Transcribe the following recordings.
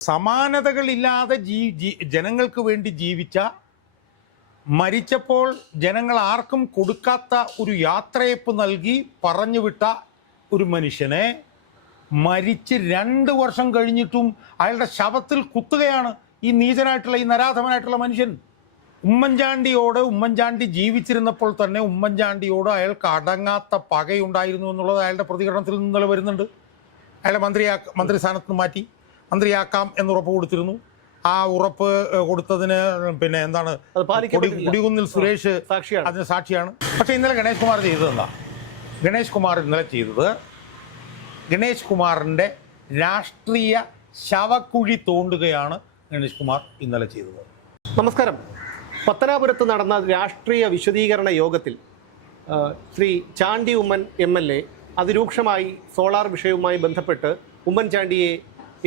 സമാനതകളില്ലാതെ ജീ ജനങ്ങൾക്ക് വേണ്ടി ജീവിച്ച മരിച്ചപ്പോൾ ജനങ്ങൾ ആർക്കും കൊടുക്കാത്ത ഒരു യാത്രയപ്പ് നൽകി പറഞ്ഞുവിട്ട ഒരു മനുഷ്യനെ മരിച്ച് രണ്ട് വർഷം കഴിഞ്ഞിട്ടും അയാളുടെ ശവത്തിൽ കുത്തുകയാണ് ഈ നീചനായിട്ടുള്ള ഈ നരാധമനായിട്ടുള്ള മനുഷ്യൻ. ഉമ്മൻചാണ്ടിയോട് ഉമ്മൻചാണ്ടി ജീവിച്ചിരുന്നപ്പോൾ തന്നെ ഉമ്മൻചാണ്ടിയോട് അയാൾക്ക് അടങ്ങാത്ത പകയുണ്ടായിരുന്നു എന്നുള്ളത് അയാളുടെ പ്രതികരണത്തിൽ നിന്നുള്ള വരുന്നുണ്ട്. അയാളെ മന്ത്രിയാ മന്ത്രി സ്ഥാനത്ത് മാറ്റി. മന്ത്രിയാക്കാം എന്ന് ഉറപ്പ് കൊടുത്തിരുന്നു. ആ ഉറപ്പ് കൊടുത്തതിന് പിന്നെ എന്താണ്. കൊടികുന്നിൽ സുരേഷ്. അതിന് സാക്ഷിയാണ്. പക്ഷേ ഇന്നലെ ഗണേഷ് കുമാർ ചെയ്തത് എന്താ ഗണേഷ് കുമാർ ഇന്നലെ ചെയ്തത് ഗണേഷ് കുമാറിന്റെ രാഷ്ട്രീയ ശവക്കുഴി തോണ്ടുകയാണ് ഗണേഷ് കുമാർ ഇന്നലെ ചെയ്തത്. നമസ്കാരം. പത്തനാപുരത്ത് നടന്ന രാഷ്ട്രീയ വിശദീകരണ യോഗത്തിൽ Shri Chandy Oommen M L A അതിരൂക്ഷമായി solar വിഷയവുമായി ബന്ധപ്പെട്ട് ഉമ്മൻചാണ്ടിയെ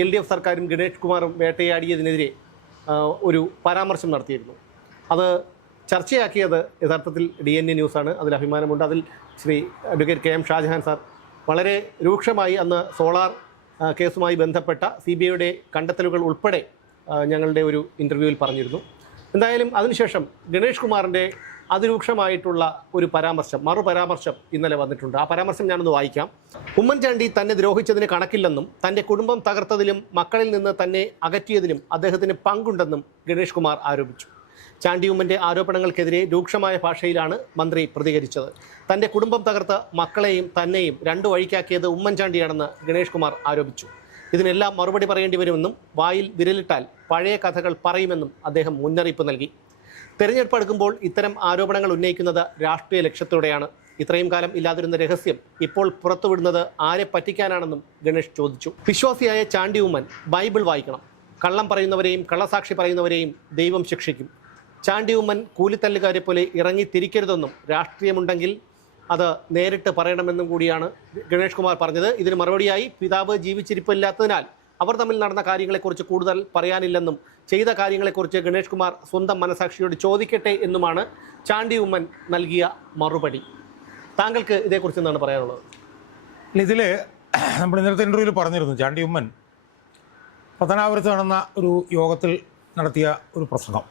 എൽ ഡി എഫ് സർക്കാരും ഗണേഷ് കുമാറും വേട്ടയാടിയതിനെതിരെ ഒരു പരാമർശം നടത്തിയിരുന്നു. അത് ചർച്ചയാക്കിയത് യഥാർത്ഥത്തിൽ ഡി എൻ എ ന്യൂസാണ്. അതിൽ അഭിമാനമുണ്ട്. അതിൽ Shri advocate K M Shajahan sir വളരെ രൂക്ഷമായി അന്ന് സോളാർ കേസുമായി ബന്ധപ്പെട്ട സി ബി ഐയുടെ കണ്ടെത്തലുകൾ ഉൾപ്പെടെ ഞങ്ങളുടെ ഒരു ഇന്റർവ്യൂവിൽ പറഞ്ഞിരുന്നു. എന്തായാലും അതിനുശേഷം ഗണേഷ് കുമാറിന്റെ അതിരൂക്ഷമായിട്ടുള്ള ഒരു പരാമർശം മറു പരാമർശം ഇന്നലെ വന്നിട്ടുണ്ട്. ആ പരാമർശം ഞാനൊന്ന് വായിക്കാം. ഉമ്മൻചാണ്ടി തന്നെ ദ്രോഹിച്ചതിന് കണക്കില്ലെന്നും തന്റെ കുടുംബം തകർത്തതിലും മക്കളിൽ നിന്ന് തന്നെ അകറ്റിയതിലും അദ്ദേഹത്തിന് പങ്കുണ്ടെന്നും ഗണേഷ് കുമാർ ആരോപിച്ചു. ചാണ്ടി ഉമ്മന്റെ ആരോപണങ്ങൾക്കെതിരെ രൂക്ഷമായ ഭാഷയിലാണ് മന്ത്രി പ്രതികരിച്ചത്. തന്റെ കുടുംബം തകർത്ത മക്കളെയും തന്നെയും രണ്ടു വഴിക്കാക്കിയത് ഉമ്മൻചാണ്ടിയാണെന്ന് ഗണേഷ് കുമാർ ആരോപിച്ചു. ഇതിനെല്ലാം മറുപടി പറയേണ്ടി വരുമെന്നും വായിൽ വിരലിട്ടാൽ പഴയ കഥകൾ പറയുമെന്നും അദ്ദേഹം മുന്നറിയിപ്പ് നൽകി. തെരഞ്ഞെടുപ്പ് അടുക്കുമ്പോൾ ഇത്തരം ആരോപണങ്ങൾ ഉന്നയിക്കുന്നത് രാഷ്ട്രീയ ലക്ഷ്യത്തോടെയാണ്. ഇത്രയും കാലം ഇല്ലാതിരുന്ന രഹസ്യം ഇപ്പോൾ പുറത്തുവിടുന്നത് ആരെ പറ്റിക്കാനാണെന്നും ഗണേഷ് ചോദിച്ചു. വിശ്വാസിയായ ചാണ്ടി ഉമ്മൻ ബൈബിൾ വായിക്കണം. കള്ളം പറയുന്നവരെയും കള്ളസാക്ഷി പറയുന്നവരെയും ദൈവം ശിക്ഷിക്കും. ചാണ്ടി ഉമ്മൻ കൂലിത്തല്ലുകാരെ പോലെ ഇറങ്ങി തിരിക്കരുതെന്നും രാഷ്ട്രീയമുണ്ടെങ്കിൽ അത് നേരിട്ട് പറയണമെന്നും കൂടിയാണ് ഗണേഷ് കുമാർ പറഞ്ഞത്. ഇതിന് മറുപടിയായി പിതാവ് ജീവിച്ചിരിപ്പില്ലാത്തതിനാൽ അവർ തമ്മിൽ നടന്ന കാര്യങ്ങളെക്കുറിച്ച് കൂടുതൽ പറയാനില്ലെന്നും ചെയ്ത കാര്യങ്ങളെക്കുറിച്ച് ഗണേഷ് കുമാർ സ്വന്തം മനസാക്ഷിയോട് ചോദിക്കട്ടെ എന്നുമാണ് ചാണ്ടി ഉമ്മൻ നൽകിയ മറുപടി. താങ്കൾക്ക് ഇതേക്കുറിച്ച് എന്താണ് പറയാനുള്ളത്? ഇതിൽ നമ്മൾ ഇന്നലത്തെ ഇന്റർവ്യൂവിൽ പറഞ്ഞിരുന്നു ചാണ്ടി ഉമ്മൻ പത്തനാപുരത്ത് നടന്ന ഒരു യോഗത്തിൽ നടത്തിയ ഒരു പ്രസംഗം.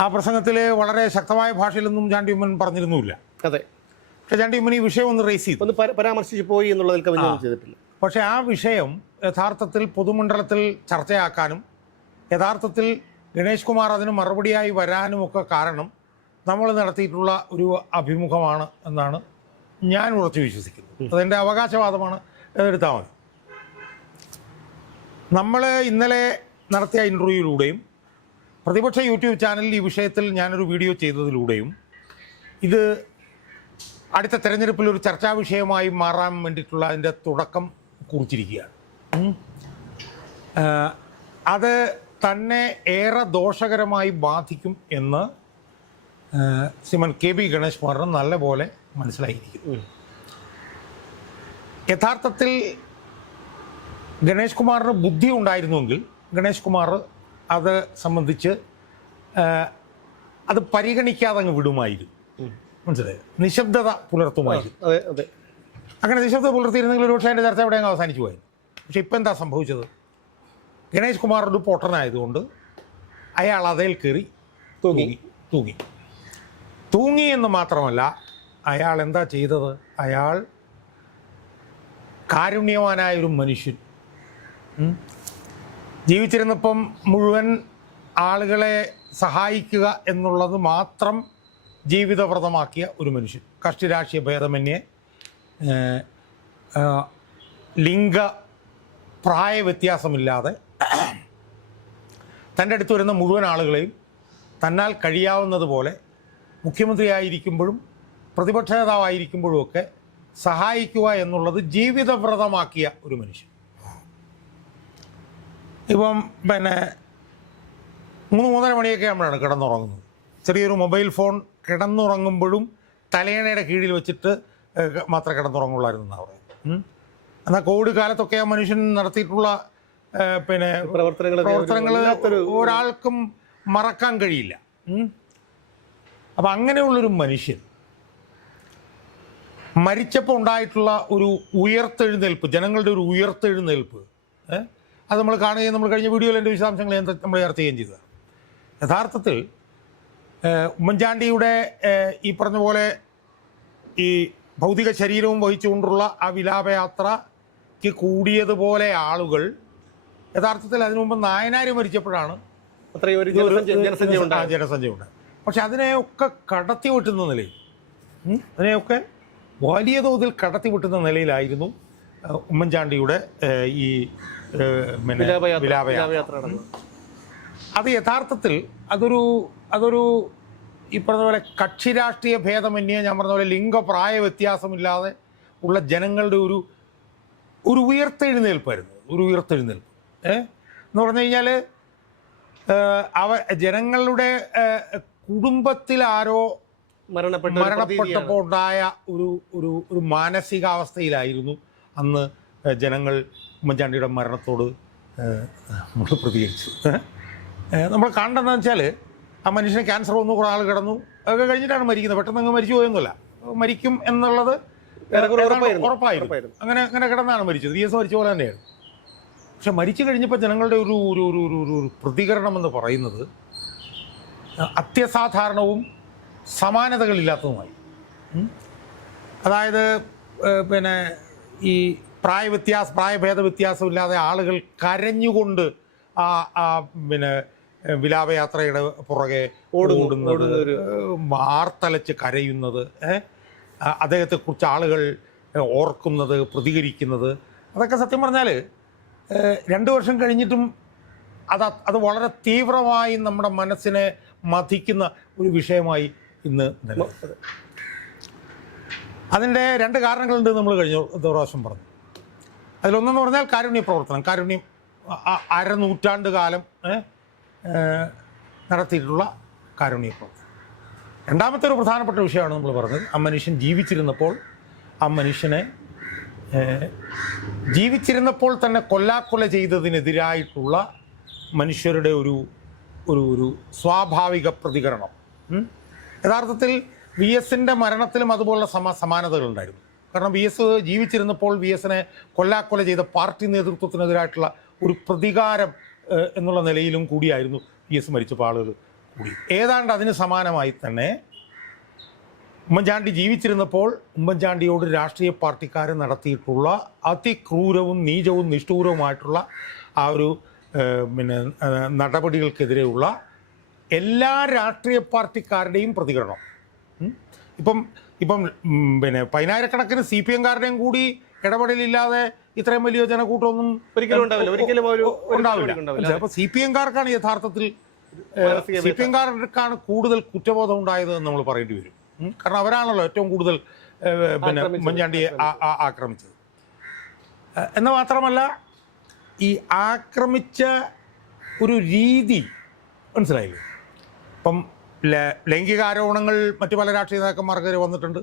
ആ പ്രസംഗത്തിൽ വളരെ ശക്തമായ ഭാഷയിലൊന്നും ചാണ്ടി ഉമ്മൻ പറഞ്ഞിരുന്നുമില്ല അതെ. പക്ഷേ ചാണ്ടി ഉമ്മൻ ഈ വിഷയം ഒന്ന് റേസ് ചെയ്തു. ഒന്ന് പര- പരാമർശിച്ചു പോയി എന്നുള്ളതിൽ ചെയ്തിട്ടില്ല. പക്ഷേ ആ വിഷയം യഥാർത്ഥത്തിൽ പൊതുമണ്ഡലത്തിൽ ചർച്ചയാക്കാനും യഥാർത്ഥത്തിൽ ഗണേഷ് കുമാർ അതിന് മറുപടിയായി വരാനും ഒക്കെ കാരണം നമ്മൾ നടത്തിയിട്ടുള്ള ഒരു അഭിമുഖമാണ് എന്നാണ് ഞാൻ ഉറച്ചു വിശ്വസിക്കുന്നത്. അതെന്റെ അവകാശവാദമാണ്. എടുത്താൽ മതി. നമ്മൾ ഇന്നലെ നടത്തിയ ഇന്റർവ്യൂയിലൂടെയും പ്രതിപക്ഷ യൂട്യൂബ് ചാനലിൽ ഈ വിഷയത്തിൽ ഞാനൊരു വീഡിയോ ചെയ്തതിലൂടെയും ഇത് അടുത്ത തെരഞ്ഞെടുപ്പിൽ ഒരു ചർച്ചാ വിഷയമായി മാറാൻ വേണ്ടിയിട്ടുള്ള അതിന്റെ തുടക്കം കുറിച്ചിരിക്കുകയാണ് അത് തന്നെ ഏറെ ദോഷകരമായി ബാധിക്കും എന്ന് ശ്രീമൻ കെ ബി ഗണേഷ് കുമാറിന് നല്ലപോലെ മനസ്സിലായിരിക്കുന്നു ഉം. യഥാർത്ഥത്തിൽ ഗണേഷ് കുമാറിന് ബുദ്ധി ഉണ്ടായിരുന്നുവെങ്കിൽ ഗണേഷ് കുമാർ അത് സംബന്ധിച്ച് അത് പരിഗണിക്കാതെ അങ്ങ് വിടുമായിരുന്നു. മനസ്സിലായി? നിശബ്ദത പുലർത്തുമായിരുന്നു. അതെ അതെ. അങ്ങനെ നിശബ്ദ പുലർത്തിയിരുന്നെങ്കിൽ ഒരുപക്ഷെ അതിന്റെ ചർച്ച അങ്ങ് അവസാനിച്ചു പോയി. പക്ഷേ ഇപ്പം എന്താ സംഭവിച്ചത്? ഗണേഷ് കുമാർ ഒരു പൊട്ടനായതുകൊണ്ട് അയാൾ അതേൽ കയറി തൂങ്ങി. തൂങ്ങി. തൂങ്ങി. എന്ന് മാത്രമല്ല അയാൾ എന്താ ചെയ്തത്? അയാൾ കാരുണ്യവാനായ ഒരു മനുഷ്യൻ. ജീവിച്ചിരുന്നപ്പം മുഴുവൻ ആളുകളെ സഹായിക്കുക എന്നുള്ളത് മാത്രം ജീവിതവ്രതമാക്കിയ ഒരു മനുഷ്യൻ. കക്ഷി രാഷ്ട്രീയ ഭേദമന്യേ ലിംഗ പ്രായ വ്യത്യാസമില്ലാതെ തന്റെ അടുത്ത് വരുന്ന മുഴുവൻ ആളുകളെയും തന്നാൽ കഴിയാവുന്നതുപോലെ മുഖ്യമന്ത്രിയായിരിക്കുമ്പോഴും പ്രതിപക്ഷ നേതാവായിരിക്കുമ്പോഴും ഒക്കെ സഹായിക്കുക എന്നുള്ളത് ജീവിതവ്രതമാക്കിയ ഒരു മനുഷ്യൻ. ഇപ്പം പിന്നെ മൂന്ന് മൂന്നര മണിയൊക്കെ ആകുമ്പോഴാണ് കിടന്നുറങ്ങുന്നത്. ചെറിയൊരു മൊബൈൽ ഫോൺ കിടന്നുറങ്ങുമ്പോഴും തലയണയുടെ കീഴിൽ വെച്ചിട്ട് മാത്രമേ കിടന്നുറങ്ങുള്ളായിരുന്നു എന്നാണ് പറയുന്നത്. എന്നാൽ കോവിഡ് കാലത്തൊക്കെ ആ മനുഷ്യൻ നടത്തിയിട്ടുള്ള പിന്നെ പ്രവർത്തനങ്ങൾ ഒരാൾക്കും മറക്കാൻ കഴിയില്ല. അപ്പൊ അങ്ങനെയുള്ളൊരു മനുഷ്യൻ മരിച്ചപ്പോൾ ഉണ്ടായിട്ടുള്ള ഒരു ഉയർത്തെഴുന്നേൽപ്പ് ജനങ്ങളുടെ ഒരു ഉയർത്തെഴുന്നേൽപ്പ് അത് നമ്മൾ കാണുകയും നമ്മൾ കഴിഞ്ഞ വീഡിയോയിൽ എന്റെ വിശദാംശങ്ങൾ നമ്മൾ ചർച്ച ചെയ്യുകയും യഥാർത്ഥത്തിൽ ഉമ്മൻചാണ്ടിയുടെ ഈ പറഞ്ഞ പോലെ ഈ ഭൗതിക ശരീരവും വഹിച്ചുകൊണ്ടുള്ള ആ വിലാപയാത്രയ്ക്ക് കൂടിയതുപോലെ ആളുകൾ യഥാർത്ഥത്തിൽ അതിനു മുമ്പ് നായനാര് മരിച്ചപ്പോഴാണ് ജനസഞ്ചയ പക്ഷെ അതിനെയൊക്കെ കടത്തി വിട്ടുന്ന നിലയിൽ അതിനെയൊക്കെ വലിയ തോതിൽ കടത്തി വിട്ടുന്ന നിലയിലായിരുന്നു ഉമ്മൻചാണ്ടിയുടെ ഈ വിലാപയാത്ര അത് യഥാർത്ഥത്തിൽ അതൊരു അതൊരു ഈ പറഞ്ഞ പോലെ കക്ഷി രാഷ്ട്രീയ ഭേദമന്യേ ഞാൻ പറഞ്ഞ പോലെ ലിംഗപ്രായ വ്യത്യാസമില്ലാതെ ഉള്ള ജനങ്ങളുടെ ഒരു ഒരു ഉയർത്തെഴുന്നേൽപ്പായിരുന്നു. ഒരു ഉയർത്തെഴുന്നേൽപ്പ്. ഏ? എന്ന് പറഞ്ഞു കഴിഞ്ഞാൽ അവ ജനങ്ങളുടെ കുടുംബത്തിൽ ആരോ. മരണപ്പെട്ടപ്പോൾ ഉണ്ടായ ഒരു ഒരു ഒരു മാനസികാവസ്ഥയിലായിരുന്നു അന്ന് ജനങ്ങൾ ഉമ്മൻചാണ്ടിയുടെ മരണത്തോട് നമ്മൾ പ്രതികരിച്ചു. നമ്മൾ കാണേണ്ടതെന്ന് വെച്ചാൽ ആ മനുഷ്യന് ക്യാൻസർ വന്നു കുറേ ആൾ കിടന്നു. അതൊക്കെ കഴിഞ്ഞിട്ടാണ് മരിക്കുന്നത്. പെട്ടെന്ന് അങ്ങ് മരിച്ചു പോയൊന്നുമില്ല മരിക്കും എന്നുള്ളത് ഉറപ്പായിരുന്നു. അങ്ങനെ അങ്ങനെ കിടന്നാണ് മരിച്ചത്. ഡി എസ് മരിച്ച പോലെ തന്നെയാണ് പക്ഷെ മരിച്ചു കഴിഞ്ഞപ്പോൾ ജനങ്ങളുടെ ഒരു ഒരു ഒരു ഒരു ഒരു ഒരു പ്രതികരണം എന്ന് പറയുന്നത് അത്യസാധാരണവും സമാനതകളില്ലാത്തതുമായി. അതായത് പിന്നെ ഈ പ്രായവ്യത്യാസം പ്രായഭേദ വ്യത്യാസമില്ലാതെ ആളുകൾ കരഞ്ഞുകൊണ്ട് ആ ആ പിന്നെ വിലാപയാത്രയുടെ പുറകെ ഓടുന്നു, ഓടുന്നത് വാർത്തലച്ച് മാർത്തലച്ച് കരയുന്നത് അദ്ദേഹത്തെ കുറിച്ച് അദ്ദേഹത്തെക്കുറിച്ച് ആളുകൾ ഓർക്കുന്നത് പ്രതികരിക്കുന്നത്. അതൊക്കെ സത്യം പറഞ്ഞാൽ രണ്ട് വർഷം കഴിഞ്ഞിട്ടും അത് അത് വളരെ തീവ്രമായി നമ്മുടെ മനസ്സിനെ മതിക്കുന്ന ഒരു വിഷയമായി ഇന്ന്. അതിന്റെ രണ്ട് കാരണങ്ങളുണ്ട് നമ്മൾ കഴിഞ്ഞ പ്രാവശ്യം പറഞ്ഞു. അതിലൊന്നെന്ന് പറഞ്ഞാൽ കാരുണ്യ പ്രവർത്തനം. കാരുണ്യം അരനൂറ്റാണ്ട് കാലം നടത്തിയിട്ടുള്ള കാരുണ്യ രണ്ടാമത്തെ ഒരു പ്രധാനപ്പെട്ട വിഷയമാണ് നമ്മൾ പറഞ്ഞത്. ആ മനുഷ്യൻ ജീവിച്ചിരുന്നപ്പോൾ ആ മനുഷ്യനെ ജീവിച്ചിരുന്നപ്പോൾ തന്നെ കൊല്ലാക്കൊല ചെയ്തതിനെതിരായിട്ടുള്ള മനുഷ്യരുടെ ഒരു ഒരു ഒരു സ്വാഭാവിക പ്രതികരണം. യഥാർത്ഥത്തിൽ വി എസിന്റെ മരണത്തിലും അതുപോലുള്ള സമ സമാനതകളുണ്ടായിരുന്നു കാരണം വി എസ് ജീവിച്ചിരുന്നപ്പോൾ വി എസിനെ കൊല്ലാക്കൊല ചെയ്ത പാർട്ടി നേതൃത്വത്തിനെതിരായിട്ടുള്ള ഒരു പ്രതികാരം എന്നുള്ള നിലയിലും കൂടിയായിരുന്നു പി എസ് മരിച്ചപ്പോൾ ആളുകൾ കൂടി ഏതാണ്ട് അതിന് സമാനമായി തന്നെ ഉമ്മൻചാണ്ടി ജീവിച്ചിരുന്നപ്പോൾ ഉമ്മൻചാണ്ടിയോട് രാഷ്ട്രീയ പാർട്ടിക്കാർ നടത്തിയിട്ടുള്ള അതിക്രൂരവും നീചവും നിഷ്ഠൂരവുമായിട്ടുള്ള ആ ഒരു പിന്നെ നടപടികൾക്കെതിരെയുള്ള എല്ലാ രാഷ്ട്രീയ പാർട്ടിക്കാരുടെയും പ്രതികരണം. ഇപ്പം ഇപ്പം പിന്നെ പതിനായിരക്കണക്കിന് സി പി എംകാരുടെയും കൂടി ഇടപെടലില്ലാതെ ഇത്രയും വലിയ ജനക്കൂട്ടമൊന്നും ഒരിക്കലും ഉണ്ടാവില്ല. ഒരിക്കലും ഒരു ഒരു ഉണ്ടാവില്ല. അപ്പൊ സി പി എംകാർക്കാണ് യഥാർത്ഥത്തിൽ സി പി എംകാർക്കാണ് കൂടുതൽ കുറ്റബോധം ഉണ്ടായത് എന്ന് നമ്മൾ പറയേണ്ടി വരും. കാരണം അവരാണല്ലോ ഏറ്റവും കൂടുതൽ പിന്നെ. ഉമ്മൻചാണ്ടിയെ ആക്രമിച്ചത്. എന്ന് മാത്രമല്ല ഈ ആക്രമിച്ച ഒരു രീതി മനസ്സിലായില്ലേ? ഇപ്പം ലൈംഗിക ആരോപണങ്ങൾ മറ്റു പല രാഷ്ട്രീയ നേതാക്കന്മാർക്കെതിരെ വന്നിട്ടുണ്ട്.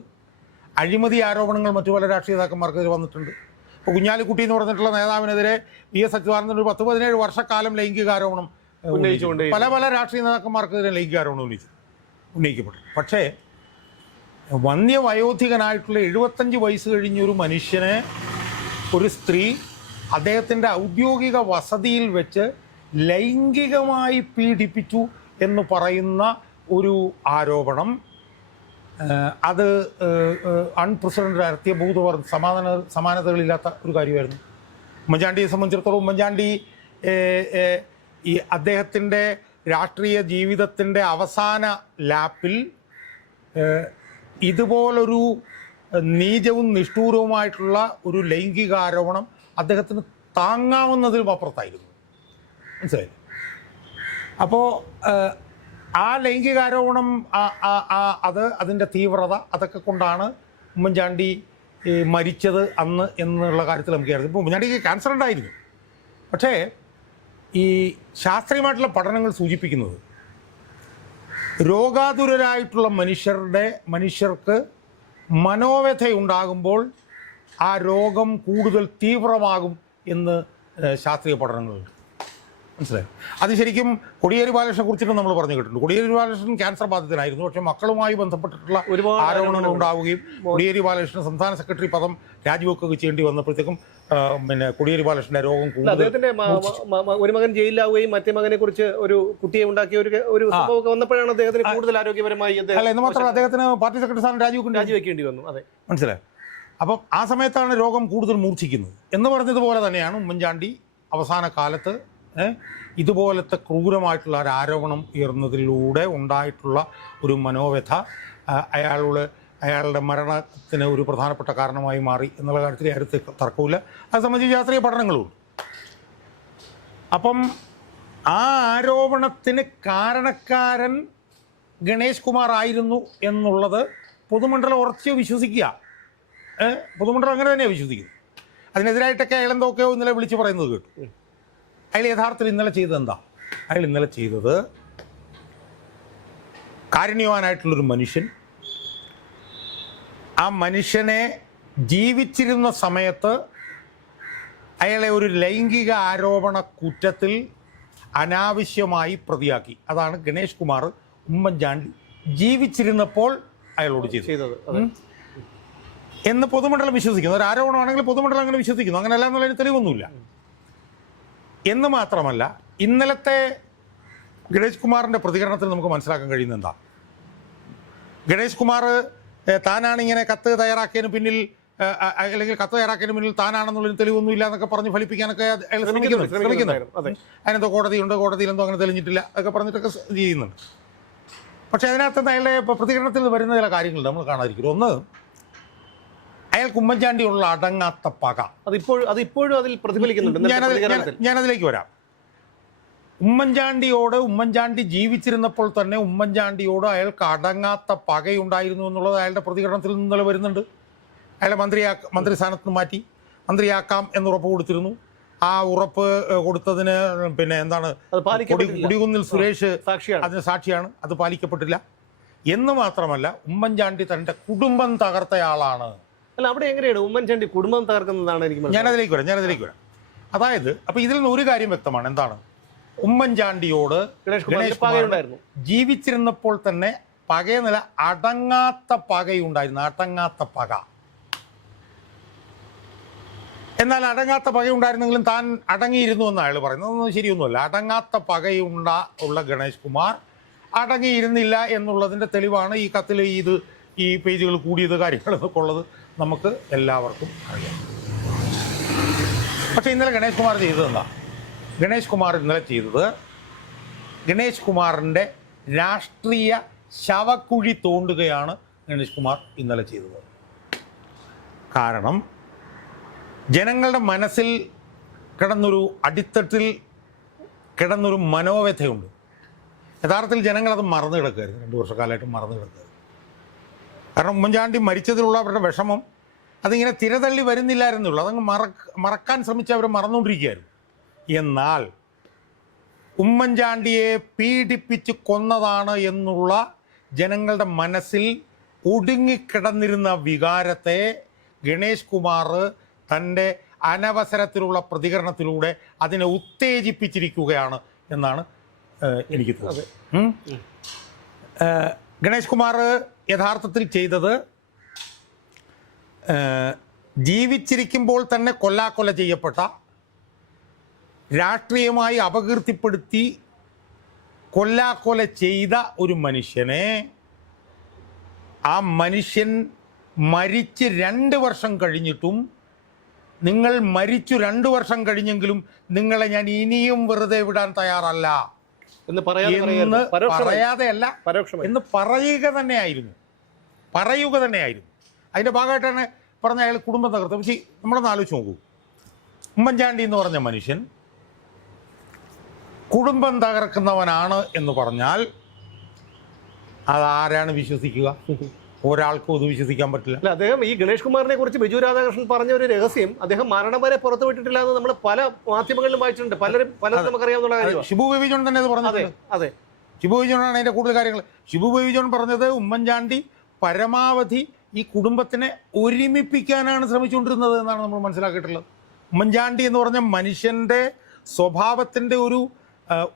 അഴിമതി ആരോപണങ്ങൾ മറ്റു പല രാഷ്ട്രീയ നേതാക്കന്മാർക്കെതിരെ വന്നിട്ടുണ്ട്. ഇപ്പോൾ കുഞ്ഞാലിക്കുട്ടി എന്ന് പറഞ്ഞിട്ടുള്ള നേതാവിനെതിരെ വി എസ് അച്യുതാനന്ദൻ ഒരു പത്ത് പതിനേഴ് വർഷക്കാലം ലൈംഗിക ആരോപണം ഉന്നയിച്ചുകൊണ്ട് പല പല രാഷ്ട്രീയ നേതാക്കന്മാർക്കെതിരെ ലൈംഗിക ആരോപണം ഉന്നയിച്ചു ഉന്നയിക്കപ്പെട്ടു പക്ഷേ വന്യവയോധികനായിട്ടുള്ള എഴുപത്തഞ്ച് വയസ്സ് കഴിഞ്ഞ ഒരു മനുഷ്യനെ ഒരു സ്ത്രീ അദ്ദേഹത്തിന്റെ ഔദ്യോഗിക വസതിയിൽ വെച്ച് ലൈംഗികമായി പീഡിപ്പിച്ചു എന്ന് പറയുന്ന ഒരു ആരോപണം അത് അൺപ്രസിഡന്റ് നടത്തിയ ഭൂതവർ സമാധാന സമാനതകളില്ലാത്ത ഒരു കാര്യമായിരുന്നു. ഉമ്മൻചാണ്ടിയെ സംബന്ധിച്ചിടത്തോളം ഉമ്മൻചാണ്ടി ഈ അദ്ദേഹത്തിന്റെ രാഷ്ട്രീയ ജീവിതത്തിന്റെ അവസാന ലാപ്പിൽ ഇതുപോലൊരു നീചവും നിഷ്ഠൂരവുമായിട്ടുള്ള ഒരു ലൈംഗിക ആരോപണം അദ്ദേഹത്തിന് താങ്ങാവുന്നതിലും അപ്പുറത്തായിരുന്നു. മനസ്സിലായില്ലേ? അപ്പോൾ ആ ലൈംഗികാരോപണം അത് അതിന്റെ തീവ്രത അതൊക്കെ കൊണ്ടാണ് ഉമ്മൻചാണ്ടി മരിച്ചത് അന്ന് എന്നുള്ള കാര്യത്തിൽ നമുക്ക് അറിയാം. ഇപ്പോൾ ഉമ്മൻചാണ്ടിക്ക് ക്യാൻസർ ഉണ്ടായിരുന്നു. പക്ഷേ ഈ ശാസ്ത്രീയമായിട്ടുള്ള പഠനങ്ങൾ സൂചിപ്പിക്കുന്നത് രോഗാതുരരായിട്ടുള്ള മനുഷ്യരുടെ മനുഷ്യർക്ക് മനോവ്യഥയുണ്ടാകുമ്പോൾ ആ രോഗം കൂടുതൽ തീവ്രമാകും എന്ന് ശാസ്ത്രീയ പഠനങ്ങളുണ്ട്. മനസ്സിലായി? അത് ശരിക്കും കൊടിയേരി ബാലകൃഷ്ണനെ കുറിച്ചിട്ട് നമ്മൾ പറഞ്ഞു കേട്ടിട്ടുണ്ട്. കൊടിയേരി ബാലകൃഷ്ണൻ ക്യാൻസർ ബാധിതനായിരുന്നു. പക്ഷേ മക്കളുമായി ബന്ധപ്പെട്ടിട്ടുള്ള ഒരുപാട് ആരോപണങ്ങൾ ഉണ്ടാവുകയും കൊടിയേരി ബാലകൃഷ്ണൻ സംസ്ഥാന സെക്രട്ടറി പദം രാജിവെക്കുകയൊക്കെ ചെയ്യേണ്ടി വന്നപ്പോഴത്തേക്കും പിന്നെ കൊടിയേരി ബാലകൃഷ്ണന്റെ രോഗം അദ്ദേഹത്തിന്റെ ഒരു മകൻ ജയിലിലാവുകയും മറ്റേ മകനെ കുറിച്ച് ഒരു കുട്ടിയെ ഉണ്ടാക്കിയ ഒരു ഒരു സംഭവമൊക്കെ വന്നപ്പോഴാണ് അദ്ദേഹത്തിന് കൂടുതൽ ആരോഗ്യപരമായി അല്ല എന്ന് മാത്രമല്ല അദ്ദേഹത്തിന് പാർട്ടി സെക്രട്ടറി സ്ഥാനം രാജിവെക്കേണ്ടി രാജിവെക്കേണ്ടി വന്നു അതെ. മനസ്സിലായി? അപ്പം ആ സമയത്താണ് രോഗം കൂടുതൽ മൂർച്ഛിക്കുന്നത്. എന്ന് പറഞ്ഞതുപോലെ തന്നെയാണ് ഉമ്മൻചാണ്ടി അവസാന കാലത്ത് ഇതുപോലത്തെ ക്രൂരമായിട്ടുള്ള ഒരു ആരോപണം ഉയർന്നതിലൂടെ ഉണ്ടായിട്ടുള്ള ഒരു മനോവ്യഥ അയാളുടെ അയാളുടെ മരണത്തിന് ഒരു പ്രധാനപ്പെട്ട കാരണമായി മാറി എന്നുള്ള കാര്യത്തിൽ അടുത്ത് തർക്കമില്ല അത് സംബന്ധിച്ച് ശാസ്ത്രീയ പഠനങ്ങളുണ്ട്. അപ്പം ആ ആരോപണത്തിന് കാരണക്കാരൻ ഗണേഷ് കുമാർ ആയിരുന്നു എന്നുള്ളത് പൊതുമണ്ഡലം ഉറച്ച് വിശ്വസിക്കുക. പൊതുമണ്ഡലം അങ്ങനെ തന്നെയാണ് വിശ്വസിക്കുന്നത്. അതിനെതിരായിട്ടൊക്കെ അയാളെന്തൊക്കെയോ ഇന്നലെ വിളിച്ച് പറയുന്നത് കേട്ടു. അയാൾ യഥാർത്ഥത്തിൽ ഇന്നലെ ചെയ്തത് എന്താ? അയാൾ ഇന്നലെ ചെയ്തത് കാരുണ്യവാനായിട്ടുള്ളൊരു മനുഷ്യൻ ആ മനുഷ്യനെ ജീവിച്ചിരുന്ന സമയത്ത് അയാളെ ഒരു ലൈംഗിക ആരോപണ കുറ്റത്തിൽ അനാവശ്യമായി പ്രതിയാക്കി. അതാണ് ഗണേഷ് കുമാർ ഉമ്മൻചാണ്ടി ജീവിച്ചിരുന്നപ്പോൾ അയാളോട് ചെയ്തത്. എന്ന് പൊതുമണ്ഡലം വിശ്വസിക്കുന്നു. ഒരു ആരോപണമാണെങ്കിൽ പൊതുമണ്ഡലം അങ്ങനെ വിശ്വസിക്കുന്നു. അങ്ങനെയല്ല എന്നുള്ളതിന് തെളിവൊന്നുമില്ല. എന്ന് മാത്രമല്ല ഇന്നലത്തെ ഗണേഷ് കുമാറിന്റെ പ്രതികരണത്തിൽ നമുക്ക് മനസ്സിലാക്കാൻ കഴിയുന്ന എന്താ ഗണേഷ് കുമാർ താനാണ് ഇങ്ങനെ കത്ത് തയ്യാറാക്കിയതിന് പിന്നിൽ അല്ലെങ്കിൽ കത്ത് തയ്യാറാക്കിയതിന് പിന്നിൽ താനാണെന്നുള്ളതിന് തെളിവൊന്നും ഇല്ല എന്നൊക്കെ പറഞ്ഞ് ഫലിപ്പിക്കാനൊക്കെ അയാൾ ശ്രമിക്കുന്നു ശ്രമിക്കുന്നു അതെ. അതിനെന്തോ കോടതിയുണ്ട് കോടതിയിലെന്തോ അങ്ങനെ തെളിഞ്ഞിട്ടില്ല അതൊക്കെ പറഞ്ഞിട്ടൊക്കെ ചെയ്യുന്നുണ്ട്. പക്ഷേ അതിനകത്ത് അയാളുടെ പ്രതികരണത്തിൽ വരുന്ന ചില കാര്യങ്ങളുണ്ട് നമ്മൾ കാണാതിരിക്കും ഒന്ന് അയാൾക്ക് ഉമ്മൻചാണ്ടിയുള്ള അടങ്ങാത്ത പക. അതിപ്പോഴും അതിപ്പോഴും അതിൽ പ്രതിഫലിക്കുന്നുണ്ട്. ഞാനതിലേക്ക് വരാം. ഉമ്മൻചാണ്ടിയോട് ഉമ്മൻചാണ്ടി ജീവിച്ചിരുന്നപ്പോൾ തന്നെ ഉമ്മൻചാണ്ടിയോട് അയാൾക്ക് അടങ്ങാത്ത പകയുണ്ടായിരുന്നു എന്നുള്ളത് അയാളുടെ പ്രതികരണത്തിൽ നിന്ന് ഇന്നലെ വരുന്നുണ്ട്. അയാളെ മന്ത്രിയാ മന്ത്രി സ്ഥാനത്ത് നിന്ന് മാറ്റി. മന്ത്രിയാക്കാം എന്ന് ഉറപ്പ് കൊടുത്തിരുന്നു. ആ ഉറപ്പ് കൊടുത്തതിന് പിന്നെ എന്താണ് കൊടികുന്നിൽ സുരേഷ് സാക്ഷിയാണ്. അതിന് സാക്ഷിയാണ്. അത് പാലിക്കപ്പെട്ടില്ല. എന്ന് മാത്രമല്ല ഉമ്മൻചാണ്ടി തന്റെ കുടുംബം തകർത്തയാളാണ്. അല്ല അവിടെ എങ്ങനെയാണ്? ഉമ്മൻചാണ്ടി കുടുംബം തകർക്കുന്നതാണ് എനിക്ക് ഞാൻ ഞാനതിലേക്ക് വരാം ഞാനതിലേക്ക് വരാം. അതായത് അപ്പൊ ഇതിൽ നിന്ന് ഒരു കാര്യം വ്യക്തമാണ്. എന്താണ്? ഉമ്മൻചാണ്ടിയോട് ഗണേഷ് ജീവിച്ചിരുന്നപ്പോൾ തന്നെ പകയെന്നല്ല അടങ്ങാത്ത പകയുണ്ടായിരുന്നു അടങ്ങാത്ത പക. എന്നാൽ അടങ്ങാത്ത പകയുണ്ടായിരുന്നെങ്കിലും താൻ അടങ്ങിയിരുന്നു എന്ന് അയാൾ പറയുന്നത്. അതൊന്നും ശരിയൊന്നുമല്ല. അടങ്ങാത്ത പകയുണ്ട ഉള്ള ഗണേഷ് കുമാർ അടങ്ങിയിരുന്നില്ല എന്നുള്ളതിന്റെ തെളിവാണ് ഈ കത്തിൽ ഇത് ഈ പേജുകൾ കൂടിയത് കാര്യങ്ങൾ എന്നൊക്കെ ഉള്ളത്. നമുക്ക് എല്ലാവർക്കും അറിയാം. പക്ഷേ ഇന്നലെ ഗണേഷ് കുമാർ ചെയ്തതെന്താ ഗണേഷ് കുമാർ ഇന്നലെ ചെയ്തത് ഗണേഷ് കുമാറിന്റെ രാഷ്ട്രീയ ശവക്കുഴി തോണ്ടുകയാണ് ഗണേഷ് കുമാർ ഇന്നലെ ചെയ്തത്. കാരണം ജനങ്ങളുടെ മനസ്സിൽ കിടന്നൊരു അടിത്തട്ടിൽ കിടന്നൊരു മനോവ്യഥയുണ്ട്. യഥാർത്ഥത്തിൽ ജനങ്ങളത് മറന്നു കിടക്കുകയായിരുന്നു. രണ്ട് വർഷക്കാലമായിട്ട് മറന്നു കിടക്കുകയായിരുന്നു. കാരണം ഉമ്മൻചാണ്ടി മരിച്ചതിലുള്ള അവരുടെ വിഷമം അതിങ്ങനെ തിരതള്ളി വരുന്നില്ലായിരുന്നുള്ളൂ. അതങ്ങ് മറക്ക മറക്കാൻ ശ്രമിച്ച് അവർ മറന്നുകൊണ്ടിരിക്കുകയായിരുന്നു. എന്നാൽ ഉമ്മൻചാണ്ടിയെ പീഡിപ്പിച്ച് കൊന്നതാണ് എന്നുള്ള ജനങ്ങളുടെ മനസ്സിൽ ഒടുങ്ങിക്കിടന്നിരുന്ന വികാരത്തെ ഗണേഷ് കുമാർ തന്റെ അനവസരത്തിലുള്ള പ്രതികരണത്തിലൂടെ അതിനെ ഉത്തേജിപ്പിച്ചിരിക്കുകയാണ് എന്നാണ് എനിക്ക് തോന്നുന്നത്. ഗണേഷ് കുമാർ യഥാർത്ഥത്തിൽ ചെയ്തത് ജീവിച്ചിരിക്കുമ്പോൾ തന്നെ കൊല്ലാക്കൊല ചെയ്യപ്പെട്ട രാഷ്ട്രീയമായി അപകീർത്തിപ്പെടുത്തി കൊല്ലാക്കൊല ചെയ്ത ഒരു മനുഷ്യനെ ആ മനുഷ്യൻ മരിച്ച് രണ്ട് വർഷം കഴിഞ്ഞിട്ടും നിങ്ങൾ മരിച്ചു രണ്ട് വർഷം കഴിഞ്ഞെങ്കിലും നിങ്ങളെ ഞാൻ ഇനിയും വെറുതെ വിടാൻ തയ്യാറല്ല. എന്ന് പറയാതെ. പറയാതെയല്ല എന്ന് പറയുക തന്നെയായിരുന്നു. പറയുക തന്നെയായിരുന്നു. അതിന്റെ ഭാഗമായിട്ടാണ് പറഞ്ഞ അയാൾ കുടുംബം തകർത്തത്. പക്ഷേ നമ്മളൊന്ന് ആലോചിച്ച് നോക്കൂ. ഉമ്മൻചാണ്ടി എന്ന് പറഞ്ഞ മനുഷ്യൻ കുടുംബം തകർക്കുന്നവനാണ് എന്ന് പറഞ്ഞാൽ അതാരാണ് വിശ്വസിക്കുക? ഒരാൾക്കും അത് വിശ്വസിക്കാൻ പറ്റില്ല. അല്ല അദ്ദേഹം ഈ ഗണേഷ് കുമാറിനെ കുറിച്ച് ബിജു രാധാകൃഷ്ണൻ പറഞ്ഞ ഒരു രഹസ്യം അദ്ദേഹം മരണം വരെ പുറത്തു വിട്ടിട്ടില്ല എന്ന് നമ്മൾ പല മാധ്യമങ്ങളിലും വായിച്ചിട്ടുണ്ട്. പലരും പലരും നമുക്കറിയാവുന്ന കാര്യമാണ്. ഷിബു ബേബി ജോൺ തന്നെ അത് അതെ അതെ. ഷിബു ബേബി ജോണാണ് അതിന്റെ കൂടുതൽ കാര്യങ്ങൾ ഷിബു ബേബി ജോൺ പറഞ്ഞത് ഉമ്മൻചാണ്ടി പരമാവധി ഈ കുടുംബത്തിനെ ഒരുമിപ്പിക്കാനാണ് ശ്രമിച്ചുകൊണ്ടിരുന്നത് എന്നാണ് നമ്മൾ മനസ്സിലാക്കിയിട്ടുള്ളത്. ഉമ്മൻചാണ്ടി എന്ന് പറഞ്ഞ മനുഷ്യന്റെ സ്വഭാവത്തിന്റെ ഒരു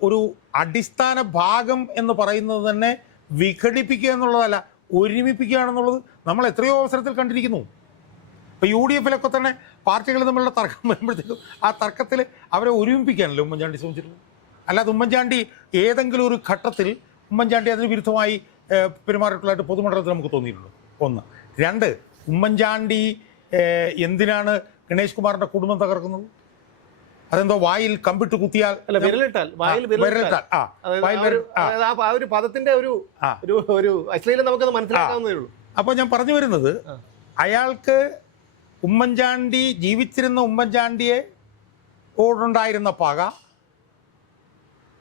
ഒരു അടിസ്ഥാന ഭാഗം എന്ന് പറയുന്നത് തന്നെ വിഘടിപ്പിക്കുക എന്നുള്ളതല്ല. ഒരുമിപ്പിക്കുകയാണെന്നുള്ളത് നമ്മൾ എത്രയോ അവസരത്തിൽ കണ്ടിരിക്കുന്നു. ഇപ്പോൾ യു ഡി എഫിലൊക്കെ തന്നെ പാർട്ടികൾ തമ്മിലുള്ള തർക്കം വരുമ്പോഴത്തേക്കും ആ തർക്കത്തിൽ അവരെ ഒരുമിപ്പിക്കാനല്ലോ ഉമ്മൻചാണ്ടി ശ്രമിച്ചിട്ടുള്ളത് അല്ലാതെ ഉമ്മൻചാണ്ടി ഏതെങ്കിലും ഒരു ഘട്ടത്തിൽ ഉമ്മൻചാണ്ടി അതിന് വിരുദ്ധമായി പെരുമാറിയിട്ടുള്ളതായിട്ട് പൊതുമണ്ഡലത്തിൽ നമുക്ക് തോന്നിയിട്ടുള്ളൂ. ഒന്ന്. രണ്ട് ഉമ്മൻചാണ്ടി എന്തിനാണ് ഗണേഷ് കുമാറിന്റെ കുടുംബം തകർക്കുന്നത്? അതെന്തോ വായിൽ കമ്പിട്ട് കുത്തിയാൽ അല്ല വിരലിട്ടാൽ വായിൽ വിരലിട്ടാൽ. ആ വായിൽ ആ ഒരു- പദത്തിന്റെ ഒരു ഒരു ഒരു അശ്ലീലം നമുക്കത് മനസ്സിലാക്കാവുന്നതേ ഉള്ളൂ. അപ്പോൾ ഞാൻ പറഞ്ഞു വരുന്നത് അയാൾക്ക് ഉമ്മൻചാണ്ടി ജീവിച്ചിരുന്ന ഉമ്മൻചാണ്ടിയെ ഓടുണ്ടായിരുന്ന പക.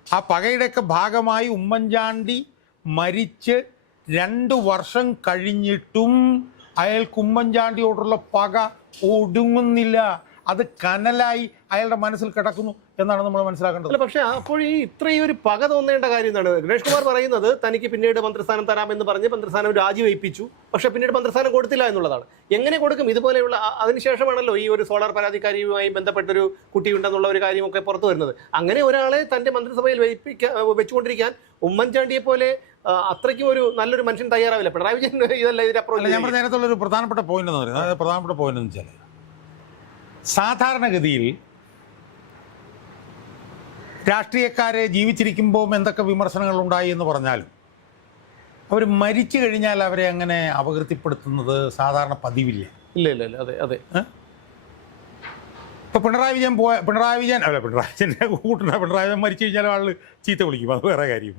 ആ പകയുടെയൊക്കെ ഭാഗമായി ഉമ്മൻചാണ്ടി മരിച്ച് രണ്ട് വർഷം കഴിഞ്ഞിട്ടും അയാൾക്ക് ഉമ്മൻചാണ്ടിയോടുള്ള പക ഒടുങ്ങുന്നില്ല. അത് കനലായി അയാളുടെ മനസ്സിൽ കിടക്കുന്നു എന്നാണ് നമ്മൾ മനസ്സിലാക്കേണ്ടത്. അല്ല പക്ഷേ അപ്പോൾ ഈ ഇത്രയും ഒരു പക തോന്നേണ്ട കാര്യം എന്താണ്? ഗണേഷ് കുമാർ പറയുന്നത് തനിക്ക് പിന്നീട് മന്ത്രിസ്ഥാനം തരാമെന്ന് പറഞ്ഞ് മന്ത്രിസ്ഥാനം രാജിവെപ്പിച്ചു പക്ഷെ പിന്നീട് മന്ത്രിസ്ഥാനം കൊടുത്തില്ല എന്നുള്ളതാണ്. എങ്ങനെ കൊടുക്കും? ഇതുപോലെയുള്ള അതിനുശേഷമാണല്ലോ ഈ ഒരു സോളാർ പരാതിക്കാരിയുമായി ബന്ധപ്പെട്ടൊരു കുട്ടിയുണ്ടെന്നുള്ള ഒരു കാര്യമൊക്കെ പുറത്തു വരുന്നത്. അങ്ങനെ ഒരാളെ തന്റെ മന്ത്രിസഭയിൽ വെയിപ്പിക്കാൻ വെച്ചുകൊണ്ടിരിക്കാൻ ഉമ്മൻചാണ്ടിയെ പോലെ അത്രയ്ക്കും ഒരു നല്ലൊരു മനുഷ്യൻ തയ്യാറാവില്ല. പിണറായി വിജയൻ ഇതല്ല ഇതിന്റെ അപ്രോച്ച് ഞാൻ നേരത്തുള്ള ഒരു പ്രധാനപ്പെട്ട പോയിന്റ് എന്ന് പറയുന്നത് പ്രധാനപ്പെട്ട പോയിന്റ് എന്ന് വെച്ചാൽ സാധാരണഗതിയിൽ രാഷ്ട്രീയക്കാരെ ജീവിച്ചിരിക്കുമ്പോൾ എന്തൊക്കെ വിമർശനങ്ങൾ ഉണ്ടായി എന്ന് പറഞ്ഞാലും അവർ മരിച്ചു കഴിഞ്ഞാൽ അവരെ അങ്ങനെ അപകീർത്തിപ്പെടുത്തുന്നത് സാധാരണ പതിവില്ല? ഇല്ല ഇല്ല ഇല്ല. അതെ അതെ. ഇപ്പൊ പിണറായി വിജയൻ പോയ പിണറായി വിജയൻ അല്ല പിണറായി വിജയന്റെ കൂട്ടുന്ന പിണറായി വിജയൻ മരിച്ചു കഴിഞ്ഞാൽ ആൾ ചീത്ത വിളിക്കും. അത് വേറെ കാര്യം.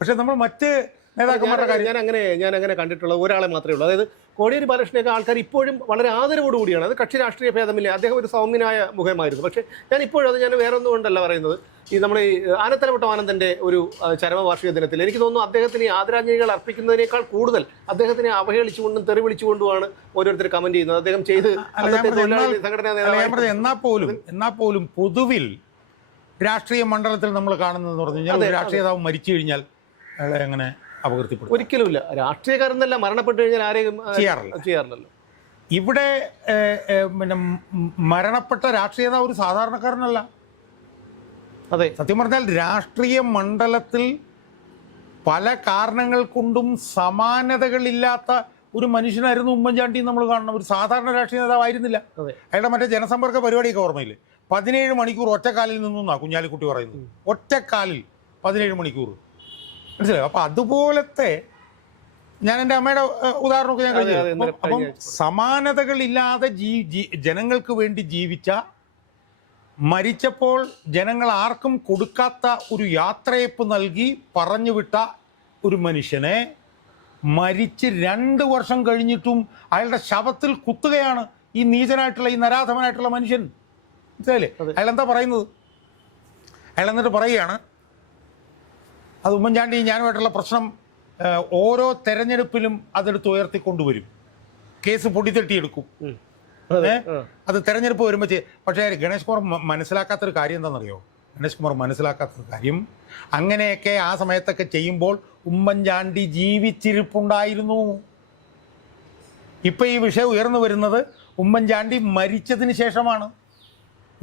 പക്ഷെ നമ്മൾ മറ്റ് നേതാക്കന്മാരുടെ കാര്യം ഞാൻ അങ്ങനെ ഞാൻ അങ്ങനെ കണ്ടിട്ടുള്ള ഒരാളെ മാത്രമേ ഉള്ളൂ. അതായത് കോടിയേരി ബാലകൃഷ്ണയൊക്കെ ആൾക്കാർ ഇപ്പോഴും വളരെ ആദരവോടുകൂടിയാണ്. അത് കക്ഷി രാഷ്ട്രീയ ഭേദമില്ല? അദ്ദേഹം ഒരു സൗമ്യനായ മുഖമായിരുന്നു. പക്ഷേ ഞാൻ ഇപ്പോഴും അത് ഞാൻ വേറെ ഒന്നും കൊണ്ടല്ല പറയുന്നത്. ഈ നമ്മുടെ ഈ ആനത്തലവട്ടം ആനന്ദന്റെ ഒരു ചരമവാർഷിക ദിനത്തിൽ എനിക്ക് തോന്നുന്നു അദ്ദേഹത്തിന് ആദരാഞ്ജലികൾ അർപ്പിക്കുന്നതിനേക്കാൾ കൂടുതൽ അദ്ദേഹത്തിനെ അവഹേളിച്ചുകൊണ്ടും തെറി വിളിച്ചുകൊണ്ടുമാണ് ഓരോരുത്തർ കമന്റ് ചെയ്യുന്നത്. അദ്ദേഹം ചെയ്ത് എന്നാൽ- പോലും എന്നാ പോലും പൊതുവിൽ രാഷ്ട്രീയ മണ്ഡലത്തിൽ നമ്മൾ കാണുന്നതെന്ന് പറഞ്ഞു കഴിഞ്ഞാൽ രാഷ്ട്രീയതാവ് മരിച്ചു കഴിഞ്ഞാൽ അങ്ങനെ അപകീർത്തിപ്പെടുത്തും. ഒരിക്കലുമില്ല. രാഷ്ട്രീയക്കാരെന്നല്ല മരണപ്പെട്ടു കഴിഞ്ഞാൽ ആരെയും ചെയ്യാറില്ല. ചെയ്യാറില്ലല്ലോ. ഇവിടെ പിന്നെ മരണപ്പെട്ട രാഷ്ട്രീയ നേതാവ് ഒരു സാധാരണക്കാരനല്ല. അതെ. സത്യം പറഞ്ഞാൽ രാഷ്ട്രീയ മണ്ഡലത്തിൽ പല കാരണങ്ങൾ കൊണ്ടും സമാനതകളില്ലാത്ത ഒരു മനുഷ്യനായിരുന്നു ഉമ്മൻചാണ്ടി നമ്മൾ കാണണം ഒരു സാധാരണ രാഷ്ട്രീയ നേതാവായിരുന്നില്ല അയാളുടെ മറ്റേ ജനസമ്പർക്ക പരിപാടിയൊക്കെ ഓർമ്മയില്ല? പതിനേഴ് മണിക്കൂർ ഒറ്റക്കാലിൽ നിന്നു കുഞ്ഞാലിക്കുട്ടി പറയുന്നത്. ഒറ്റക്കാലിൽ പതിനേഴ് മണിക്കൂർ. മനസ്സിലായോ? അപ്പൊ അതുപോലത്തെ ഞാൻ എന്റെ അമ്മയുടെ ഉദാഹരണം ഉദാഹരണമൊക്കെ ഞാൻ കഴിഞ്ഞു അപ്പം- സമാനതകൾ ഇല്ലാതെ സമാനതകളില്ലാതെ ജീ ജീ- ജനങ്ങൾക്ക് വേണ്ടി ജീവിച്ച മരിച്ചപ്പോൾ ജനങ്ങൾ ആർക്കും കൊടുക്കാത്ത ഒരു യാത്രയപ്പ് നൽകി പറഞ്ഞു വിട്ട ഒരു മനുഷ്യനെ മരിച്ച് രണ്ട് വർഷം കഴിഞ്ഞിട്ടും അയാളുടെ ശവത്തിൽ കുത്തുകയാണ് ഈ നീചനായിട്ടുള്ള ഈ നരാധമനായിട്ടുള്ള മനുഷ്യൻ. മനസ്സിലായില്ലേ. അയാൾ എന്താ പറയുന്നത്? അയാൾ എന്നിട്ട് പറയുകയാണ് അത് ഉമ്മൻചാണ്ടി ഞാനുമായിട്ടുള്ള പ്രശ്നം ഓരോ തെരഞ്ഞെടുപ്പിലും അതെടുത്ത് ഉയർത്തിക്കൊണ്ടുവരും. കേസ് പൊടിത്തട്ടിയെടുക്കും. അതെ തെരഞ്ഞെടുപ്പ് വരുമ്പോൾ ചെയ്യും പക്ഷേ ഗണേഷ് കുമാർ മനസ്സിലാക്കാത്തൊരു കാര്യം എന്താണെന്നറിയോ? ഗണേഷ് കുമാർ മനസ്സിലാക്കാത്തൊരു കാര്യം അങ്ങനെയൊക്കെ ആ സമയത്തൊക്കെ ചെയ്യുമ്പോൾ ഉമ്മൻചാണ്ടി ജീവിച്ചിരിപ്പുണ്ടായിരുന്നു. ഇപ്പൊ ഈ വിഷയം ഉയർന്നു വരുന്നത് ഉമ്മൻചാണ്ടി മരിച്ചതിന് ശേഷമാണ്.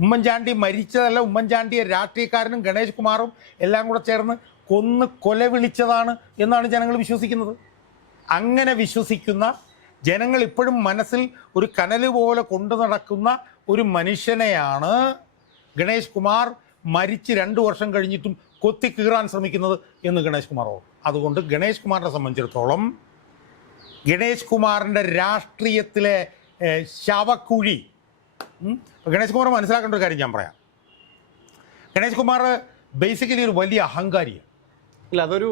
ഉമ്മൻചാണ്ടി മരിച്ചതല്ല ഉമ്മൻചാണ്ടിയെ രാഷ്ട്രീയക്കാരനും ഗണേഷ് കുമാറും എല്ലാം കൂടെ ചേർന്ന് കൊന്ന് കൊല വിളിച്ചതാണ് എന്നാണ് ജനങ്ങൾ വിശ്വസിക്കുന്നത്. അങ്ങനെ വിശ്വസിക്കുന്ന ജനങ്ങൾ ഇപ്പോഴും മനസ്സിൽ ഒരു കനൽ പോലെ കൊണ്ടു നടക്കുന്ന ഒരു മനുഷ്യനെയാണ് ഗണേഷ് കുമാർ മരിച്ച് രണ്ട് വർഷം കഴിഞ്ഞിട്ടും കൊത്തി കീറാൻ ശ്രമിക്കുന്നത് എന്ന് ഗണേഷ് കുമാർ അതുകൊണ്ട് ഗണേഷ് കുമാറിനെ സംബന്ധിച്ചിടത്തോളം ഗണേഷ് കുമാറിന്റെ രാഷ്ട്രീയത്തിലെ ശവക്കുഴി ഗണേഷ് കുമാർ മനസ്സിലാക്കേണ്ട ഒരു കാര്യം ഞാൻ പറയാം. ഗണേഷ് കുമാർ ബേസിക്കലി ഒരു വലിയ അഹങ്കാരിയാണ്. ഇല്ല അതൊരു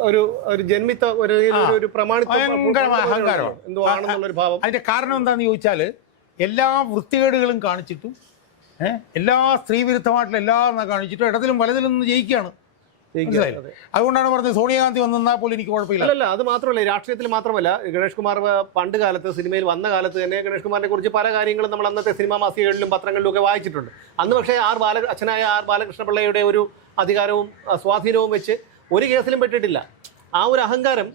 ഒരു ഒരു ജന്മിത്ത ഒരു. ഒരു- അഹങ്കാരമാണ്. എന്തോ ആണെന്നുള്ളൊരു ഭാവം അതിന്റെ കാരണം എന്താണെന്ന് ചോദിച്ചാൽ എല്ലാ വൃത്തികേടുകളും കാണിച്ചിട്ടും എല്ലാ സ്ത്രീവിരുദ്ധമായിട്ടുള്ള എല്ലാ കാണിച്ചിട്ടും ഇടത്തിലും വലതിലും നിന്ന് ജയിക്കുകയാണ്. അതുകൊണ്ടാണ് പറഞ്ഞത് സോണിയാഗാന്ധി വന്നാൽ പോലും എനിക്ക് കുഴപ്പമില്ല. അല്ല അത് മാത്രമല്ല രാഷ്ട്രീയത്തിൽ മാത്രമല്ല ഗണേഷ് കുമാർ പണ്ട് കാലത്ത് സിനിമയിൽ വന്ന കാലത്ത് തന്നെ ഗണേഷ് കുമാറിനെ കുറിച്ച് പല കാര്യങ്ങളും നമ്മൾ അന്നത്തെ സിനിമാ മാസികകളിലും പത്രങ്ങളിലും ഒക്കെ വായിച്ചിട്ടുണ്ട്. അന്ന് പക്ഷേ ആർ ബാല അച്ഛനായ ആർ ബാലകൃഷ്ണപിള്ളയുടെ ഒരു അധികാരവും സ്വാധീനവും വെച്ച് ഒരു കേസിലും പെട്ടിട്ടില്ല. ആ ഒരു അഹങ്കാരം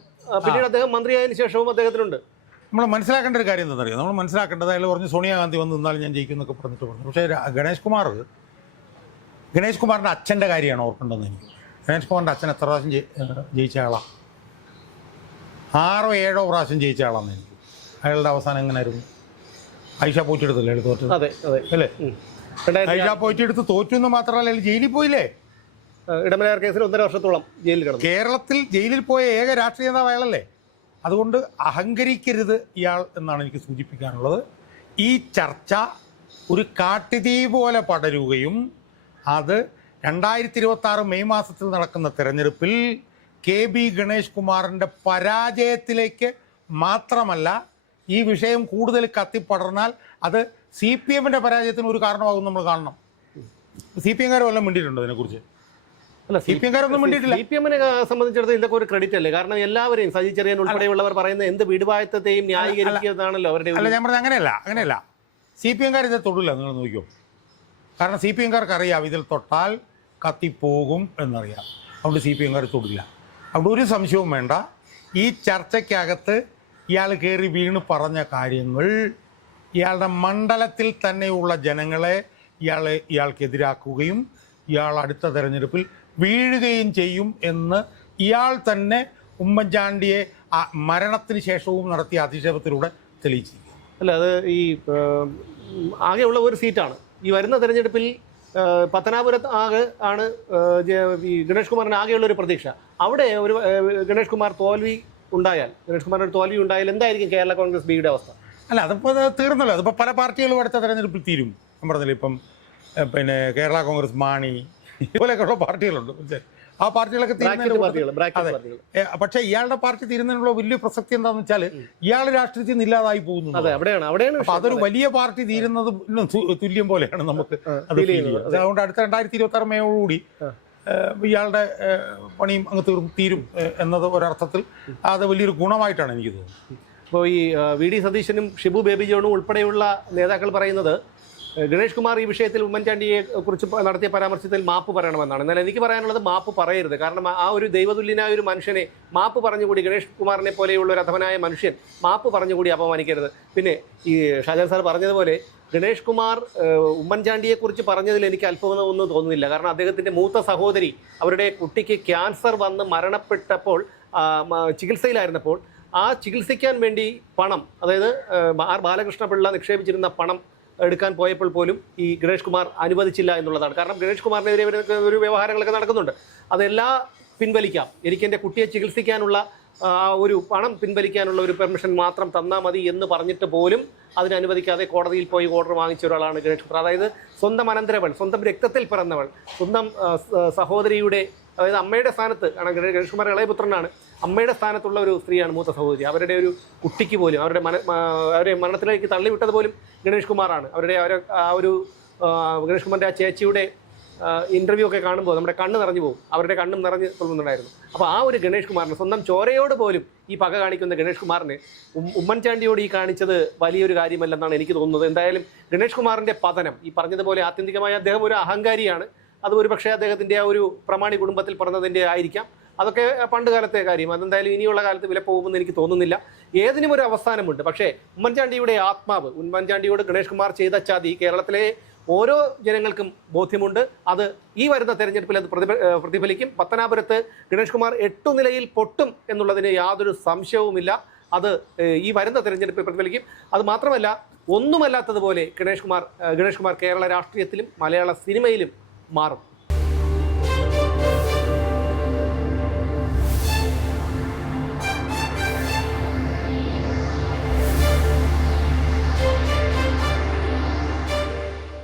പിന്നീട് അദ്ദേഹം മന്ത്രിയായതിനു ശേഷവും അദ്ദേഹത്തിനുണ്ട് നമ്മൾ മനസ്സിലാക്കേണ്ട ഒരു കാര്യം എന്താണെന്നറിയോ? നമ്മൾ മനസ്സിലാക്കേണ്ടത് അയാൾ പറഞ്ഞു സോണിയാഗാന്ധി വന്ന് നിന്നാൽ ഞാൻ ജയിക്കും എന്നൊക്കെ പറഞ്ഞിട്ട് പറഞ്ഞു. പക്ഷേ ഗണേഷ് കുമാർ ഗണേഷ് കുമാറിന്റെ അച്ഛന്റെ കാര്യമാണ് ഓർക്കേണ്ടതെന്ന് എനിക്ക്. ഗണേഷ് കുമാറിന്റെ അച്ഛൻ എത്ര പ്രാവശ്യം ജയിച്ച ആളാണ് ആറോ ഏഴോ പ്രാവശ്യം ജയിച്ച ആളാണ് എനിക്ക്. അയാളുടെ അവസാനം എങ്ങനെയായിരുന്നു ഐഷ പോയിട്ടെടുത്തില്ലേ എടുത്ത് തോറ്റത്. അതെ അതെ. അല്ലേ? ഐഷ പോയിട്ടെടുത്ത് തോറ്റു എന്ന് മാത്രമല്ല അയാൾ ജയിലിൽ പോയില്ലേ? ഇടമലയാർ കേസിൽ ഒന്നര വർഷത്തോളം ജയിലിൽ കിടന്നു. കേരളത്തിൽ ജയിലിൽ പോയ ഏക രാഷ്ട്രീയ നേതാവ് അയാളല്ലേ? അതുകൊണ്ട് അഹങ്കരിക്കരുത് ഇയാൾ എന്നാണ് എനിക്ക് സൂചിപ്പിക്കാനുള്ളത്. ഈ ചർച്ച ഒരു കാട്ടുതീ പോലെ പടരുകയും അത് രണ്ടായിരത്തി ഇരുപത്തി ആറ് മെയ് മാസത്തിൽ നടക്കുന്ന തെരഞ്ഞെടുപ്പിൽ കെ ബി ഗണേഷ് കുമാറിന്റെ പരാജയത്തിലേക്ക് മാത്രമല്ല ഈ വിഷയം കൂടുതൽ കത്തിപ്പടർന്നാൽ അത് സി പി എമ്മിന്റെ പരാജയത്തിന് ഒരു കാരണമാകും നമ്മൾ കാണണം. സി പി എംകാർ വല്ലതും മിണ്ടിയിട്ടുണ്ടോ ഇതിനെക്കുറിച്ച്? അല്ല സി പി എംകാരൊന്നും മിണ്ടിയിട്ടില്ല. സി പി എമ്മിനെ സംബന്ധിച്ചിടത്തോളം ഇതൊക്കെ ഒരു ക്രെഡിറ്റ് അല്ലേ? കാരണം എല്ലാവരെയും സജി ചെറിയൻ ഉൾപ്പെടെയുള്ളവർ പറയുന്ന എന്ത് വീടുവായത്തെയും ന്യായീകരിക്കുന്നതാണല്ലോ അവരുടെ അല്ല ഞാൻ പറഞ്ഞത് അങ്ങനെയല്ല അങ്ങനെയല്ല. സി പി എംകാർ ഇത് തൊടില്ല നിങ്ങൾ നോക്കിയോ കാരണം സി പി എംകാർക്ക് അറിയാം ഇതിൽ തൊട്ടാൽ കത്തിപ്പോകും എന്നറിയാം. അതുകൊണ്ട് സി പി എംകാർ തൊടില്ല. അതുകൊണ്ട് ഒരു സംശയവും വേണ്ട. ഈ ചർച്ചയ്ക്കകത്ത് ഇയാൾ കയറി വീണ് പറഞ്ഞ കാര്യങ്ങൾ ഇയാളുടെ മണ്ഡലത്തിൽ തന്നെയുള്ള ജനങ്ങളെ ഇയാളെ ഇയാൾക്കെതിരാക്കുകയും ഇയാൾ അടുത്ത തെരഞ്ഞെടുപ്പിൽ വീഴുകയും ചെയ്യും എന്ന് ഇയാൾ തന്നെ ഉമ്മൻചാണ്ടിയെ മരണത്തിന് ശേഷവും നടത്തിയ അധിക്ഷേപത്തിലൂടെ തെളിയിച്ചിരിക്കും അല്ല അത് ഈ ആകെയുള്ള ഒരു സീറ്റാണ്. ഈ വരുന്ന തെരഞ്ഞെടുപ്പിൽ പത്തനാപുരത്ത് ആകെ ആണ് ഈ ഗണേഷ് കുമാറിന് ആകെയുള്ള ഒരു പ്രതീക്ഷ. അവിടെ ഒരു ഗണേഷ് കുമാർ തോൽവി ഉണ്ടായാൽ ഗണേഷ് കുമാറിന് തോൽവി ഉണ്ടായാൽ എന്തായിരിക്കും കേരള കോൺഗ്രസ് ബിയുടെ അവസ്ഥ? അല്ല അതിപ്പോൾ അത് തീർന്നല്ലോ. അതിപ്പോൾ പല പാർട്ടികളും അടുത്ത തെരഞ്ഞെടുപ്പിൽ തീരും. പറഞ്ഞില്ല ഇപ്പം പിന്നെ കേരള കോൺഗ്രസ് മാണി ഇതുപോലെയൊക്കെയുള്ള പാർട്ടികളുണ്ട്? ആ പാർട്ടികളൊക്കെ ബ്രാക്കറ്റ് പക്ഷെ ഇയാളുടെ പാർട്ടി തീരുന്നതിനുള്ള വലിയ പ്രസക്തി എന്താണെന്ന് വെച്ചാൽ ഇയാൾ രാഷ്ട്രീയത്തിൽ നിന്ന് ഇല്ലാതായി പോകുന്നു അവിടെയാണ് അവിടെയാണ് അപ്പൊ അതൊരു വലിയ പാർട്ടി തീരുന്നത് തുല്യം പോലെയാണ് നമുക്ക് അത് അതുകൊണ്ട് അടുത്ത രണ്ടായിരത്തി ഇരുപത്തി ആറ് മേയോടുകൂടി ഇയാളുടെ പണിയും അങ്ങ് തീരും തീരും എന്നത് ഒരർത്ഥത്തിൽ അത് വലിയൊരു ഗുണമായിട്ടാണ് എനിക്ക് തോന്നുന്നത്. അപ്പോൾ ഈ വി ഡി സതീശനും ഷിബു ബേബി ജോണും ഉൾപ്പെടെയുള്ള നേതാക്കൾ പറയുന്നത് ഗണേഷ് കുമാർ ഈ വിഷയത്തിൽ ഉമ്മൻചാണ്ടിയെ കുറിച്ച് നടത്തിയ പരാമർശത്തിൽ മാപ്പ് പറയണമെന്നാണ്. എന്നാൽ എനിക്ക് പറയാനുള്ളത് മാപ്പ് പറയരുത്. കാരണം ആ ഒരു ദൈവതുല്യനായ ഒരു മനുഷ്യനെ മാപ്പ് പറഞ്ഞുകൂടി ഗണേഷ് കുമാറിനെ പോലെയുള്ള ഒരു അധവനായ മനുഷ്യൻ മാപ്പ് പറഞ്ഞുകൂടി അപമാനിക്കരുത്. പിന്നെ ഈ ഷാജാൻ സാർ പറഞ്ഞതുപോലെ ഗണേഷ് കുമാർ ഉമ്മൻചാണ്ടിയെക്കുറിച്ച് ഉമ്മൻചാണ്ടിയെ പറഞ്ഞതിൽ എനിക്ക് അത്ഭുതമൊന്നും തോന്നുന്നില്ല. കാരണം അദ്ദേഹത്തിന്റെ മൂത്ത സഹോദരി അവരുടെ കുട്ടിക്ക് ക്യാൻസർ വന്ന് മരണപ്പെട്ടപ്പോൾ ചികിത്സയിലായിരുന്നപ്പോൾ ആ ചികിത്സിക്കാൻ വേണ്ടി പണം അതായത് ആർ ബാലകൃഷ്ണപിള്ള നിക്ഷേപിച്ചിരുന്ന പണം എടുക്കാൻ പോയപ്പോൾ പോലും ഈ ഗണേഷ് കുമാർ അനുവദിച്ചില്ല എന്നുള്ളതാണ്. കാരണം ഗണേഷ് കുമാറിനെതിരെ ഒരു വ്യവഹാരങ്ങളൊക്കെ നടക്കുന്നുണ്ട്. അതെല്ലാം പിൻവലിക്കാം. എനിക്ക് എന്റെ കുട്ടിയെ ചികിത്സിക്കാനുള്ള ഒരു പണം പിൻവലിക്കാനുള്ള ഒരു പെർമിഷൻ മാത്രം തന്നാൽ മതി എന്ന് പറഞ്ഞിട്ട് പോലും അതിനനുവദിക്കാതെ കോടതിയിൽ പോയി ഓർഡർ വാങ്ങിച്ച ഒരാളാണ് ഗണേഷ് കുമാർ അതായത് സ്വന്തം അനന്തരവൾ സ്വന്തം രക്തത്തിൽ പിറന്നവൾ സ്വന്തം സഹോദരിയുടെ അതായത് അമ്മയുടെ സ്ഥാനത്ത് ആണ് ഗണേ- ഗണേഷ് കുമാർ ഇളയപുത്രനാണ് അമ്മയുടെ സ്ഥാനത്തുള്ള ഒരു സ്ത്രീയാണ് മൂത്ത സഹോദരി. അവരുടെ ഒരു കുട്ടിക്ക് പോലും അവരുടെ മന അവരെ മരണത്തിലേക്ക് തള്ളിവിട്ടത് പോലും ഗണേഷ് കുമാറാണ്. അവരുടെ അവരെ ആ ഒരു ഗണേഷ് കുമാറിന്റെ ആ ചേച്ചിയുടെ ഇന്റർവ്യൂ ഒക്കെ കാണുമ്പോൾ നമ്മുടെ കണ്ണ് നിറഞ്ഞു പോകും. അവരുടെ കണ്ണും നിറഞ്ഞു തോന്നുന്നുണ്ടായിരുന്നു അപ്പോൾ ആ ഒരു ഗണേഷ് കുമാറിന് സ്വന്തം ചോരയോട് പോലും ഈ പക കാണിക്കുന്ന ഗണേഷ് കുമാറിന് ഉമ്മൻചാണ്ടിയോട് ഈ കാണിച്ചത് വലിയൊരു കാര്യമല്ലെന്നാണ് എനിക്ക് തോന്നുന്നത്. എന്തായാലും ഗണേഷ് കുമാറിന്റെ പതനം ഈ പറഞ്ഞതുപോലെ ആത്യന്തികമായി അദ്ദേഹം ഒരു അഹങ്കാരിയാണ്. അത് ഒരു പക്ഷേ അദ്ദേഹത്തിന്റെ ആ ഒരു പ്രമാണി കുടുംബത്തിൽ പറഞ്ഞതിന്റെ ആയിരിക്കാം. അതൊക്കെ പണ്ട് കാലത്തെ കാര്യം. അതെന്തായാലും ഇനിയുള്ള കാലത്ത് വില പോകുമെന്ന് എനിക്ക് തോന്നുന്നില്ല. ഏതിനും ഒരു അവസാനമുണ്ട്. പക്ഷേ ഉമ്മൻചാണ്ടിയുടെ ആത്മാവ് ഉമ്മൻചാണ്ടിയോട് ഗണേഷ് കുമാർ ചെയ്ത ചതി കേരളത്തിലെ ഓരോ ജനങ്ങൾക്കും ബോധ്യമുണ്ട്. അത് ഈ വരുന്ന തെരഞ്ഞെടുപ്പിൽ അത് പ്രതിഫ പ്രതിഫലിക്കും. പത്തനാപുരത്ത് ഗണേഷ് കുമാർ എട്ടു നിലയിൽ പൊട്ടും എന്നുള്ളതിന് യാതൊരു സംശയവുമില്ല. അത് ഈ വരുന്ന തെരഞ്ഞെടുപ്പിൽ പ്രതിഫലിക്കും. അത് മാത്രമല്ല ഒന്നുമല്ലാത്തതുപോലെ ഗണേഷ് കുമാർ ഗണേഷ് കുമാർ കേരള രാഷ്ട്രീയത്തിലും മലയാള സിനിമയിലും മാറും.